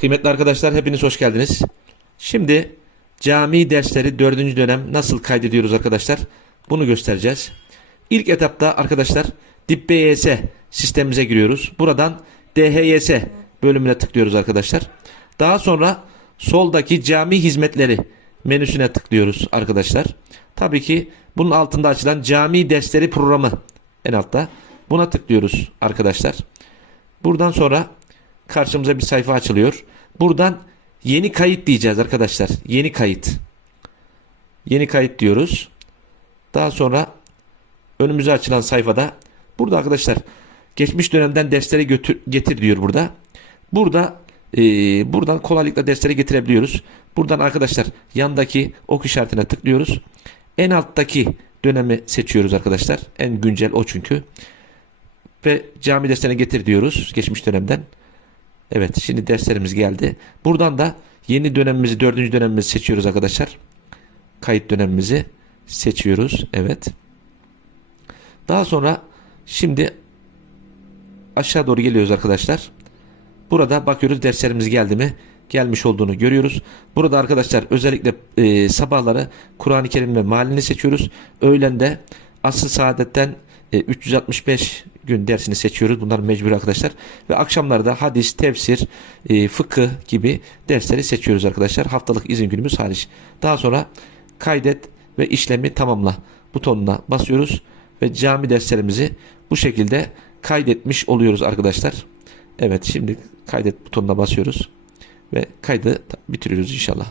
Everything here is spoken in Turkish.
Kıymetli arkadaşlar hepiniz hoş geldiniz. Şimdi cami dersleri 4. dönem nasıl kaydediyoruz arkadaşlar? Bunu göstereceğiz. İlk etapta arkadaşlar dip BYS sistemimize giriyoruz. Buradan DHYS bölümüne tıklıyoruz arkadaşlar. Daha sonra soldaki cami hizmetleri menüsüne tıklıyoruz arkadaşlar. Tabii ki bunun altında açılan cami dersleri programı en altta. Buna tıklıyoruz arkadaşlar. Buradan sonra karşımıza bir sayfa açılıyor. Buradan yeni kayıt diyeceğiz arkadaşlar. Yeni kayıt. Yeni kayıt diyoruz. Daha sonra önümüze açılan sayfada burada arkadaşlar geçmiş dönemden dersleri götür, getir diyor burada. Burada e, buradan kolaylıkla dersleri getirebiliyoruz. Buradan arkadaşlar yandaki ok işaretine tıklıyoruz. En alttaki dönemi seçiyoruz arkadaşlar. En güncel o çünkü. Ve cami derslerine getir diyoruz geçmiş dönemden. Evet şimdi derslerimiz geldi. Buradan da yeni dönemimizi dördüncü dönemimizi seçiyoruz arkadaşlar. Kayıt dönemimizi seçiyoruz. Evet. Daha sonra şimdi aşağı doğru geliyoruz arkadaşlar. Burada bakıyoruz derslerimiz geldi mi? Gelmiş olduğunu görüyoruz. Burada arkadaşlar özellikle e, sabahları Kur'an-ı Kerim ve malini seçiyoruz. Öğlende asıl saadetten e, 365 gün dersini seçiyoruz. Bunlar mecbur arkadaşlar. Ve akşamlarda hadis, tefsir, e, fıkıh gibi dersleri seçiyoruz arkadaşlar. Haftalık izin günümüz hariç. Daha sonra kaydet ve işlemi tamamla butonuna basıyoruz ve cami derslerimizi bu şekilde kaydetmiş oluyoruz arkadaşlar. Evet şimdi kaydet butonuna basıyoruz ve kaydı bitiriyoruz inşallah.